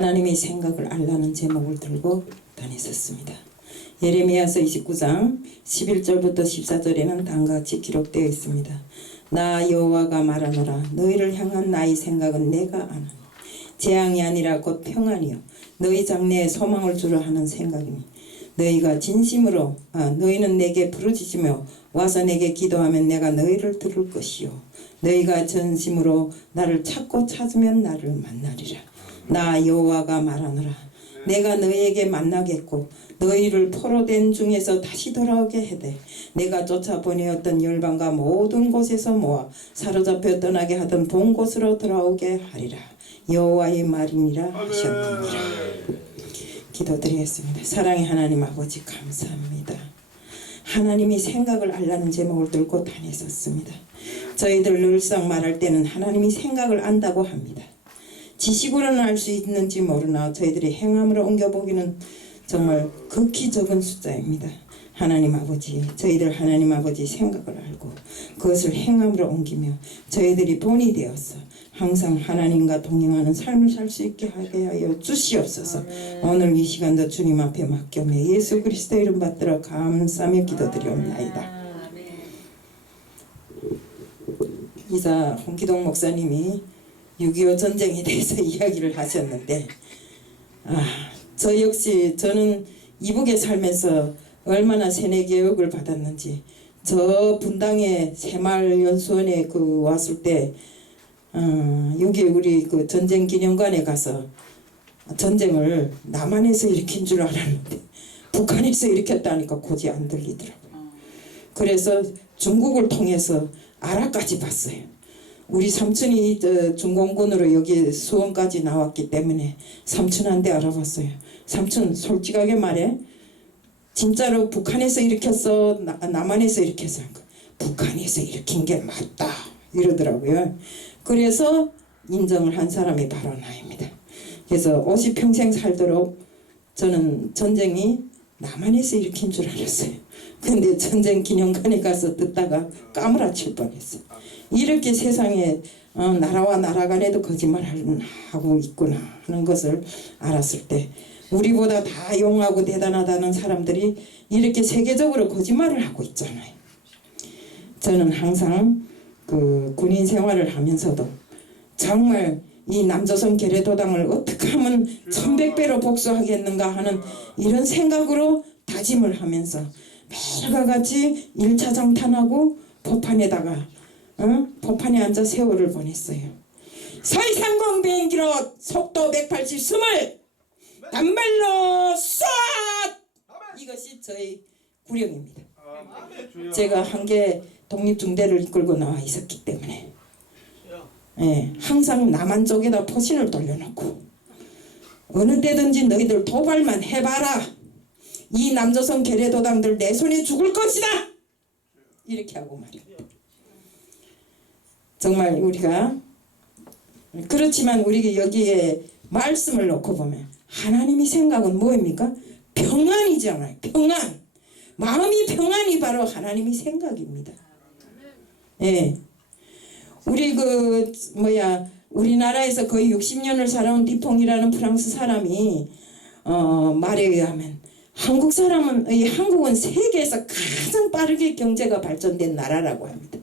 하나님의 생각을 알라는 제목을 들고 다녔었습니다. 예레미야서 29장 11절부터 14절에는 다음과 같이 기록되어 있습니다. 나 여호와가 말하노라. 너희를 향한 나의 생각은 내가 아노니 재앙이 아니라 곧 평안이요 너희 장래에 소망을 주려 하는 생각이니 너희가 진심으로 너희는 내게 부르짖으며 와서 내게 기도하면 내가 너희를 들을 것이요 너희가 전심으로 나를 찾고 찾으면 나를 만나리라. 나 여호와가 말하노라. 내가 너희에게 만나겠고 너희를 포로된 중에서 다시 돌아오게 해되 내가 쫓아보내었던 열방과 모든 곳에서 모아 사로잡혀 떠나게 하던 본 곳으로 돌아오게 하리라. 여호와의 말이니라 하셨느니라. 기도드리겠습니다. 사랑의 하나님 아버지 감사합니다. 하나님이 생각을 알라는 제목을 들고 다녔었습니다. 저희들 늘상 말할 때는 하나님이 생각을 안다고 합니다. 지식으로는 알 수 있는지 모르나 저희들이 행함으로 옮겨보기는 정말 극히 적은 숫자입니다. 하나님 아버지, 저희들 하나님 아버지 생각을 알고 그것을 행함으로 옮기며 저희들이 본이 되어서 항상 하나님과 동행하는 삶을 살 수 있게 하게 하여 주시옵소서. 오늘 이 시간도 주님 앞에 맡겨며 예수 그리스도 이름 받들어 감사하며 기도드리옵나이다. 이사 홍기동 목사님이 6.25 전쟁에 대해서 이야기를 하셨는데 저 역시 저는 이북에 살면서 얼마나 세뇌 교육을 받았는지 저 분당에 새마을연수원에 왔을 때 여기 우리 그 전쟁 기념관에 가서 전쟁을 남한에서 일으킨 줄 알았는데 북한에서 일으켰다니까 고지 안 들리더라고요. 그래서 중국을 통해서 아라까지 봤어요. 우리 삼촌이 중공군으로 여기 수원까지 나왔기 때문에 삼촌한테 알아봤어요. 삼촌 솔직하게 말해. 진짜로 북한에서 일으켰어? 남한에서 일으켰어? 북한에서 일으킨 게 맞다 이러더라고요. 그래서 인정을 한 사람이 바로 나입니다. 그래서 50평생 살도록 저는 전쟁이 남한에서 일으킨 줄 알았어요. 근데 전쟁 기념관에 가서 듣다가 까무라칠 뻔했어요. 이렇게 세상에 나라와 나라 간에도 거짓말하고 있구나 하는 것을 알았을 때 우리보다 다 용하고 대단하다는 사람들이 이렇게 세계적으로 거짓말을 하고 있잖아요. 저는 항상 그 군인 생활을 하면서도 정말 이 남조선 계례도당을 어떻게 하면 1100배로 복수하겠는가 하는 이런 생각으로 다짐을 하면서 매일과 같이 1차 정탄하고 포판에다가 포판에 앉아 세월을 보냈어요. 서해상공 비행기로 속도 180 스물 단발로 쏴! 이것이 저의 구령입니다. 제가 한개 독립중대를 이끌고 나와 있었기 때문에 항상 남한 쪽에다 포신을 돌려놓고 어느 때든지 너희들 도발만 해봐라. 이 남조선 계례도당들 내 손에 죽을 것이다. 이렇게 하고 말입니다. 정말 우리가 그렇지만 우리 여기에 말씀을 놓고 보면 하나님의 생각은 뭐입니까? 평안이잖아요. 평안. 마음이 평안이 바로 하나님의 생각입니다. 우리 우리나라에서 거의 60년을 살아온 디퐁이라는 프랑스 사람이 말에 의하면 한국은 세계에서 가장 빠르게 경제가 발전된 나라라고 합니다.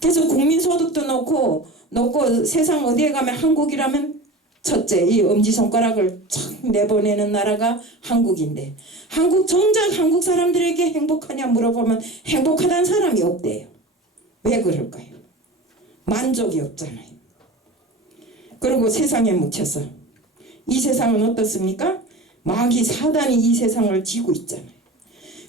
그래서 국민소득도 놓고 세상 어디에 가면 한국이라면 첫째 이 엄지손가락을 착 내보내는 나라가 한국인데 정작 한국 사람들에게 행복하냐 물어보면 행복하다는 사람이 없대요. 왜 그럴까요? 만족이 없잖아요. 그리고 세상에 묻혀서 이 세상은 어떻습니까? 마귀 사단이 이 세상을 쥐고 있잖아요.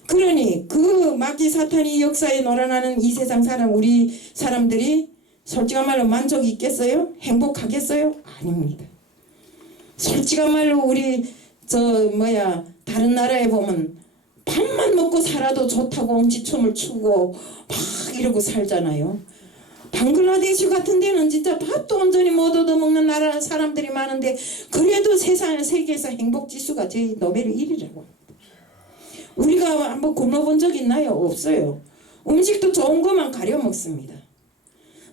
그러니 그 마귀 사탄이 역사에 놀아나는 이 세상 우리 사람들이 솔직한 말로 만족이 있겠어요? 행복하겠어요? 아닙니다. 솔직한 말로 우리 다른 나라에 보면 밥만 먹고 살아도 좋다고 엉치춤을 추고 막 이러고 살잖아요. 방글라데시 같은 데는 진짜 밥도 온전히 못 얻어먹는 나라 사람들이 많은데 그래도 세계에서 행복지수가 저희 노벨 1위라고. 우리가 한번 굶어본 적 있나요? 없어요. 음식도 좋은 것만 가려 먹습니다.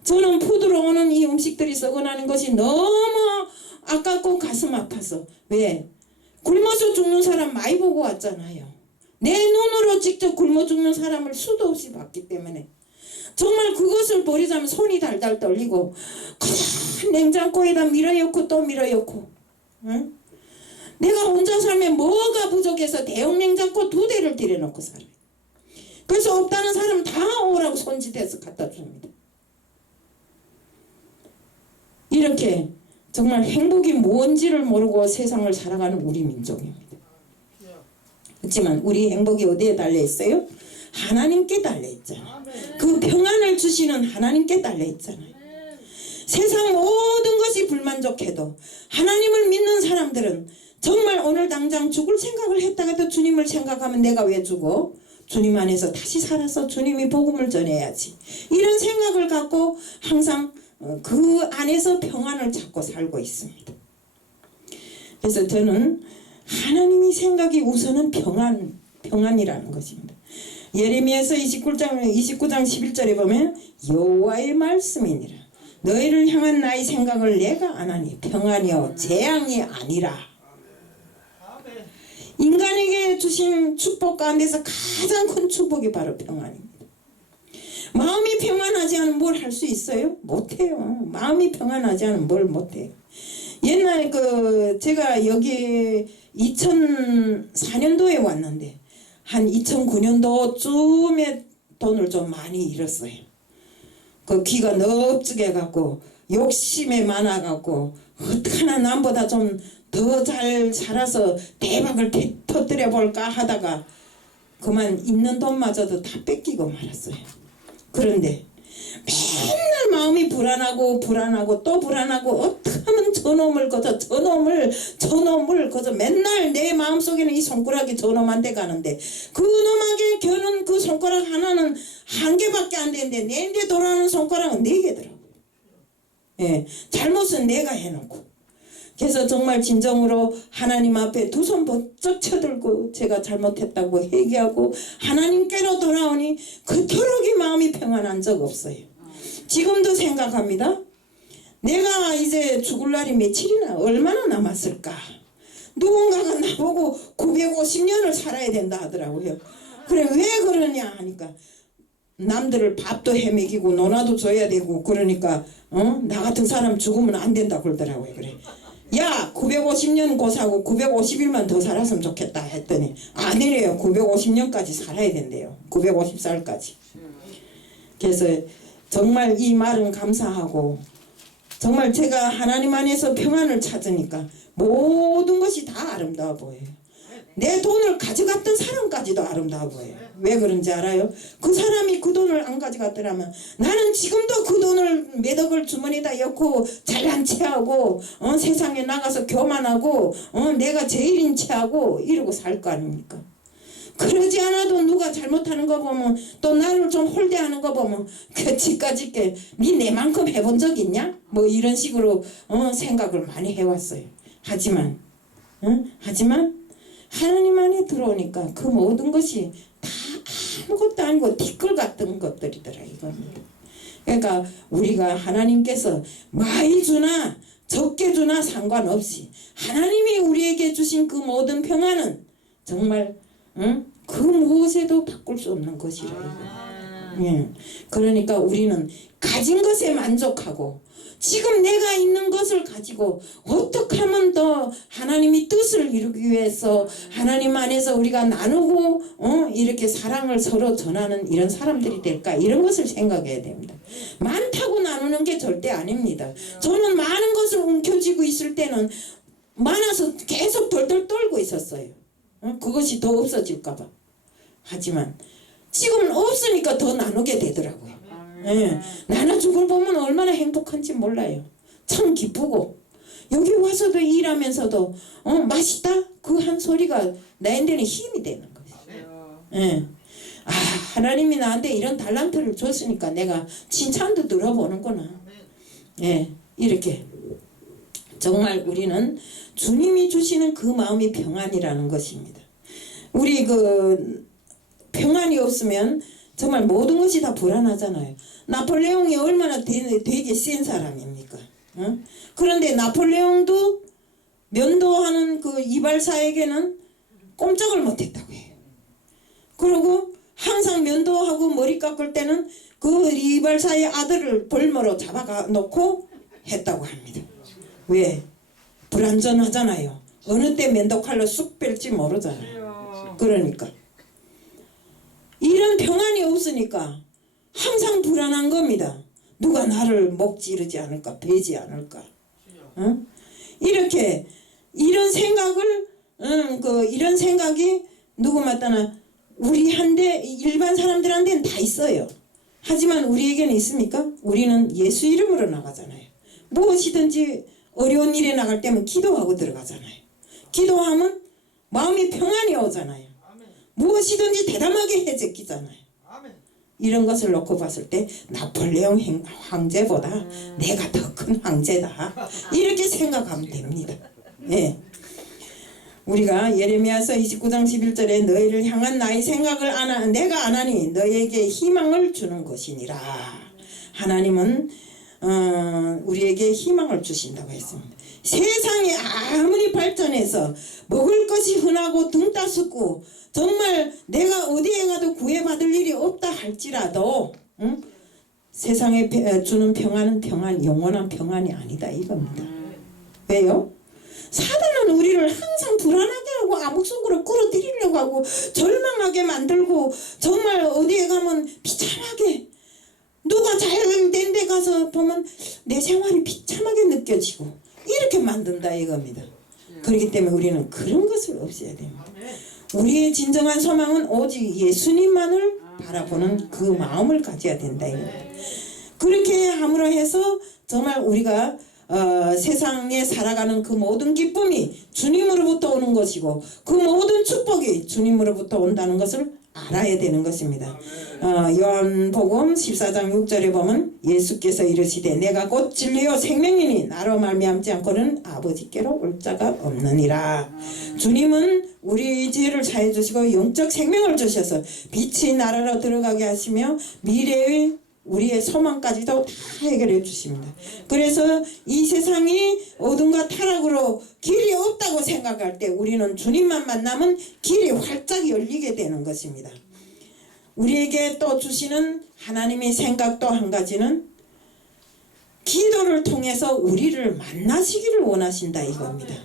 저는 푸드로 오는 이 음식들이 썩어나는 것이 너무 아깝고 가슴 아파서. 왜? 굶어서 죽는 사람 많이 보고 왔잖아요. 내 눈으로 직접 굶어 죽는 사람을 수도 없이 봤기 때문에 정말 그것을 버리자면 손이 달달 떨리고 그냥 냉장고에다 밀어넣고 또 밀어넣고. 응? 내가 혼자 살면 뭐가 부족해서 대형 냉장고 2대를 들여놓고 살아요. 그래서 없다는 사람 다 오라고 손짓해서 갖다 줍니다. 이렇게 정말 행복이 뭔지를 모르고 세상을 살아가는 우리 민족입니다. 그렇지만 우리 행복이 어디에 달려 있어요? 하나님께 달려 있잖아요. 그 평안을 주시는 하나님께 달려 있잖아요. 세상 모든 것이 불만족해도 하나님을 믿는 사람들은 정말 오늘 당장 죽을 생각을 했다가도 주님을 생각하면 내가 왜 죽어? 주님 안에서 다시 살아서 주님이 복음을 전해야지. 이런 생각을 갖고 항상 그 안에서 평안을 찾고 살고 있습니다. 그래서 저는 하나님이 생각이 우선은 평안이라는 것입니다. 예레미야서 29장 11절에 보면 여호와의 말씀이니라. 너희를 향한 나의 생각을 내가 아나니 평안이요 재앙이 아니라. 인간에게 주신 축복 가운데서 가장 큰 축복이 바로 평안입니다. 마음이 평안하지 않으면 뭘 할 수 있어요? 못해요. 마음이 평안하지 않으면 뭘 못해요. 옛날에 제가 여기 2004년도에 왔는데 한 2009년도쯤에 돈을 좀 많이 잃었어요. 그 귀가 넙죽해 갖고 욕심에 많아 갖고 어떡하나 남보다 좀 더 잘 살아서 대박을 터뜨려 볼까 하다가 그만 있는 돈마저도 다 뺏기고 말았어요. 그런데 맨날 마음이 불안하고 또 불안하고 어떻게 하면 저놈을 그저 맨날 내 마음속에는 이 손가락이 저놈한테 가는데 그놈에게 겨눈 그 손가락 하나는 한 개밖에 안 되는데 내인데 돌아오는 손가락은 4개더라고요. 예, 잘못은 내가 해놓고. 그래서 정말 진정으로 하나님 앞에 2손 번쩍 쳐들고 제가 잘못했다고 회개하고 하나님께로 돌아오니 그토록 이 마음이 평안한 적 없어요. 지금도 생각합니다. 내가 이제 죽을 날이 며칠이나 얼마나 남았을까. 누군가가 나보고 950년을 살아야 된다 하더라고요. 그래 왜 그러냐 하니까 남들을 밥도 해먹이고 논아도 줘야 되고 그러니까 나 같은 사람 죽으면 안 된다 그러더라고요. 그래 야 950년 고사하고 950일만 더 살았으면 좋겠다 했더니 아니래요. 950년까지 살아야 된대요. 950살까지. 그래서 정말 이 말은 감사하고 정말 제가 하나님 안에서 평안을 찾으니까 모든 것이 다 아름다워 보여요. 내 돈을 가져갔던 사람까지도 아름다워 보여요. 왜 그런지 알아요? 그 사람이 그 돈을 안 가져갔더라면 나는 지금도 그 돈을 몇 억을 주머니에다 넣고 잘난 체하고 세상에 나가서 교만하고 내가 제일인 체하고 이러고 살 거 아닙니까? 그러지 않아도 누가 잘못하는 거 보면 또 나를 좀 홀대하는 거 보면 그 집까짓게 니 내만큼 해본 적 있냐? 뭐 이런 식으로 생각을 많이 해왔어요. 하지만 하나님 안에 들어오니까 그 모든 것이 다 아무것도 아니고 티끌 같은 것들이더라 이겁니다. 그러니까 우리가 하나님께서 많이 주나 적게 주나 상관없이 하나님이 우리에게 주신 그 모든 평안은 정말 그 무엇에도 바꿀 수 없는 것이라 이거. 예. 그러니까 우리는 가진 것에 만족하고 지금 내가 있는 것을 가지고 어떻게 하면 더 하나님이 뜻을 이루기 위해서 하나님 안에서 우리가 나누고 이렇게 사랑을 서로 전하는 이런 사람들이 될까 이런 것을 생각해야 됩니다. 많다고 나누는 게 절대 아닙니다. 저는 많은 것을 움켜쥐고 있을 때는 많아서 계속 덜덜 떨고 있었어요. 그것이 더 없어질까 봐. 하지만 지금은 없으니까 더 나누게 되더라고요. 예, 나눠준 걸 보면 얼마나 행복한지 몰라요. 참 기쁘고 여기 와서도 일하면서도 맛있다 그 한 소리가 나한테는 힘이 되는 거예요. 예. 아 하나님이 나한테 이런 달란트를 줬으니까 내가 칭찬도 들어보는구나. 예, 이렇게 정말 우리는 주님이 주시는 그 마음이 평안이라는 것입니다. 우리 평안이 없으면 정말 모든 것이 다 불안하잖아요. 나폴레옹이 얼마나 되게 센 사람입니까? 그런데 나폴레옹도 면도하는 그 이발사에게는 꼼짝을 못했다고 해요. 그리고 항상 면도하고 머리 깎을 때는 그 이발사의 아들을 벌머로 잡아가 놓고 했다고 합니다. 왜? 불안전하잖아요. 어느 때 면도칼로 쑥 뺄지 모르잖아요. 그러니까 이런 평안이 없으니까 항상 불안한 겁니다. 누가 나를 목 찌르지 않을까, 베지 않을까. 이렇게 이런 생각을 이런 생각이 누구마다나 우리한테 일반 사람들한테는 다 있어요. 하지만 우리에게는 있습니까? 우리는 예수 이름으로 나가잖아요. 무엇이든지 어려운 일에 나갈 때면 기도하고 들어가잖아요. 기도하면 마음이 평안이 오잖아요. 무엇이든지 대담하게 해제끼잖아요. 이런 것을 놓고 봤을 때 나폴레옹 황제보다 내가 더 큰 황제다, 이렇게 생각하면 됩니다. 예. 우리가 예레미야서 29장 11절에 너희를 향한 나의 생각을 내가 안 하니 너희에게 희망을 주는 것이니라. 하나님은 우리에게 희망을 주신다고 했습니다. 세상이 아무리 발전해서 먹을 것이 흔하고 등 따숩고 정말 내가 어디에 가도 구애받을 일이 없다 할지라도 세상에 주는 평안은 영원한 평안이 아니다 이겁니다. 왜요? 사단은 우리를 항상 불안하게 하고 암흑 속으로 끌어들이려고 하고 절망하게 만들고 정말 어디에 가면 비참하게, 누가 잘 된 데 가서 보면 내 생활이 비참하게 느껴지고 이렇게 만든다 이겁니다. 그렇기 때문에 우리는 그런 것을 없애야 됩니다. 우리의 진정한 소망은 오직 예수님만을 바라보는 그 마음을 가져야 된다 이겁니다. 그렇게 함으로 해서 정말 우리가 세상에 살아가는 그 모든 기쁨이 주님으로부터 오는 것이고 그 모든 축복이 주님으로부터 온다는 것을 알아야 되는 것입니다. 요한복음 14장 6절에 보면 예수께서 이르시되 내가 곧 진리요 생명이니 나로 말미암지 않고는 아버지께로 올 자가 없느니라. 주님은 우리 죄를 사해 주시고 영적 생명을 주셔서 빛이 나라로 들어가게 하시며 미래의 우리의 소망까지도 다 해결해 주십니다. 그래서 이 세상이 어둠과 타락으로 길이 없다고 생각할 때 우리는 주님만 만나면 길이 활짝 열리게 되는 것입니다. 우리에게 또 주시는 하나님의 생각 또 한 가지는 기도를 통해서 우리를 만나시기를 원하신다 이겁니다.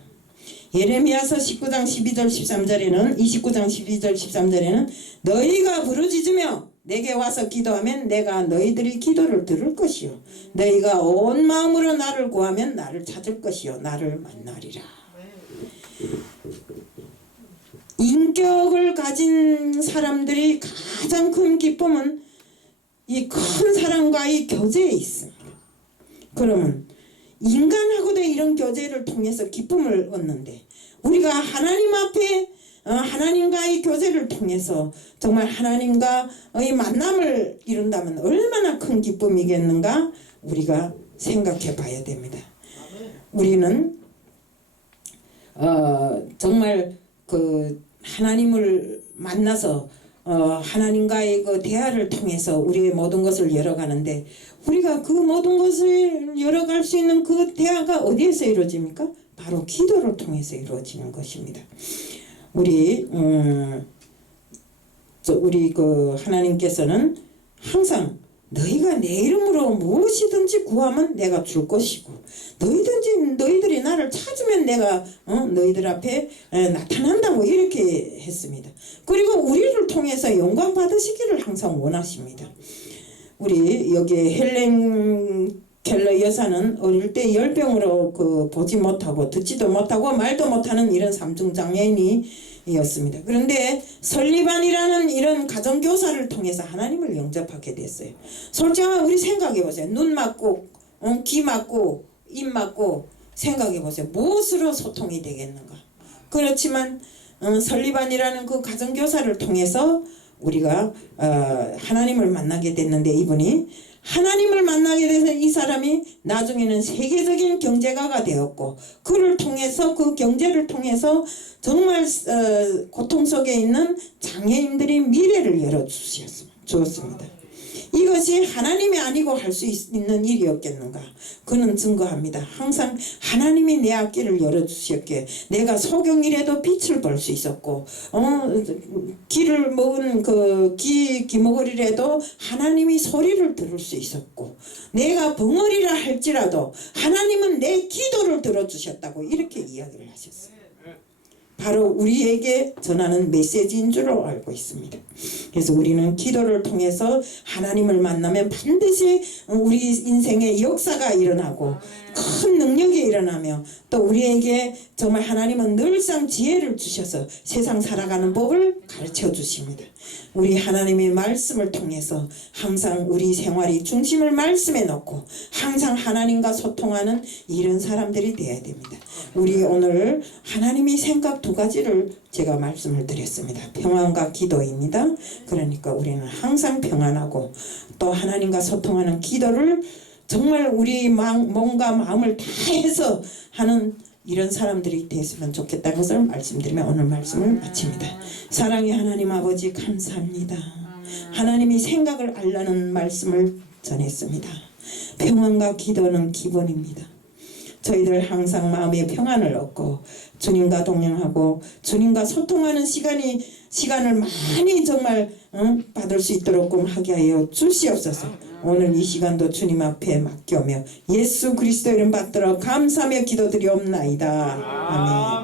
예레미야서 19장 12절 13절에는 29장 12절 13절에는 너희가 부르짖으며 내게 와서 기도하면 내가 너희들의 기도를 들을 것이요 너희가 온 마음으로 나를 구하면 나를 찾을 것이요 나를 만나리라. 인격을 가진 사람들이 가장 큰 기쁨은 이 큰 사랑과의 교제에 있습니다. 그러면 인간하고도 이런 교제를 통해서 기쁨을 얻는데 우리가 하나님 앞에 하나님과의 교제를 통해서 정말 하나님과의 만남을 이룬다면 얼마나 큰 기쁨이겠는가 우리가 생각해 봐야 됩니다. 우리는 정말 그 하나님을 만나서 하나님과의 그 대화를 통해서 우리의 모든 것을 열어가는데 우리가 그 모든 것을 열어갈 수 있는 그 대화가 어디에서 이루어집니까? 바로 기도를 통해서 이루어지는 것입니다. 우리 그 하나님께서는 항상 너희가 내 이름으로 무엇이든지 구하면 내가 줄 것이고 너희들이 나를 찾으면 내가 너희들 앞에 나타난다고 이렇게 했습니다. 그리고 우리를 통해서 영광 받으시기를 항상 원하십니다. 우리 여기 헬렌 켈러 여사는 어릴 때 열병으로 보지 못하고 듣지도 못하고 말도 못하는 이런 삼중장애인이었습니다. 그런데 설리반이라는 이런 가정교사를 통해서 하나님을 영접하게 됐어요. 솔직히 우리 생각해 보세요. 눈 맞고 귀 맞고 입 맞고 생각해 보세요. 무엇으로 소통이 되겠는가. 그렇지만 설리반이라는 그 가정교사를 통해서 우리가 하나님을 만나게 됐는데 이분이 하나님을 만나게 돼서 이 사람이 나중에는 세계적인 경제가가 되었고 그를 통해서 그 경제를 통해서 정말 고통 속에 있는 장애인들의 미래를 열어주었습니다. 이것이 하나님이 아니고 할 수 있는 일이었겠는가? 그는 증거합니다. 항상 하나님이 내 앞길을 열어주셨기에 내가 소경이라도 빛을 볼 수 있었고 귀를 먹은 그 귀머거리라도 하나님이 소리를 들을 수 있었고 내가 벙어리라 할지라도 하나님은 내 기도를 들어주셨다고 이렇게 이야기를 하셨어요. 바로 우리에게 전하는 메시지인 줄로 알고 있습니다. 그래서 우리는 기도를 통해서 하나님을 만나면 반드시 우리 인생의 역사가 일어나고 큰 능력이 일어나며 또 우리에게 정말 하나님은 늘상 지혜를 주셔서 세상 살아가는 법을 가르쳐 주십니다. 우리 하나님의 말씀을 통해서 항상 우리 생활이 중심을 말씀에 놓고 항상 하나님과 소통하는 이런 사람들이 되어야 됩니다. 우리 오늘 하나님의 생각 두 가지를 제가 말씀을 드렸습니다. 평안과 기도입니다. 그러니까 우리는 항상 평안하고 또 하나님과 소통하는 기도를 정말 우리 몸과 마음을 다해서 하는 이런 사람들이 됐으면 좋겠다는 것을 말씀드리며 오늘 말씀을 마칩니다. 사랑의 하나님 아버지 감사합니다. 하나님이 생각을 알라는 말씀을 전했습니다. 평안과 기도는 기본입니다. 저희들 항상 마음의 평안을 얻고 주님과 동행하고 주님과 소통하는 시간을 많이 정말 받을 수 있도록 하게 하여 주시옵소서. 오늘 이 시간도 주님 앞에 맡겨오며 예수 그리스도 이름 받들어 감사하며 기도드리옵나이다. 아멘.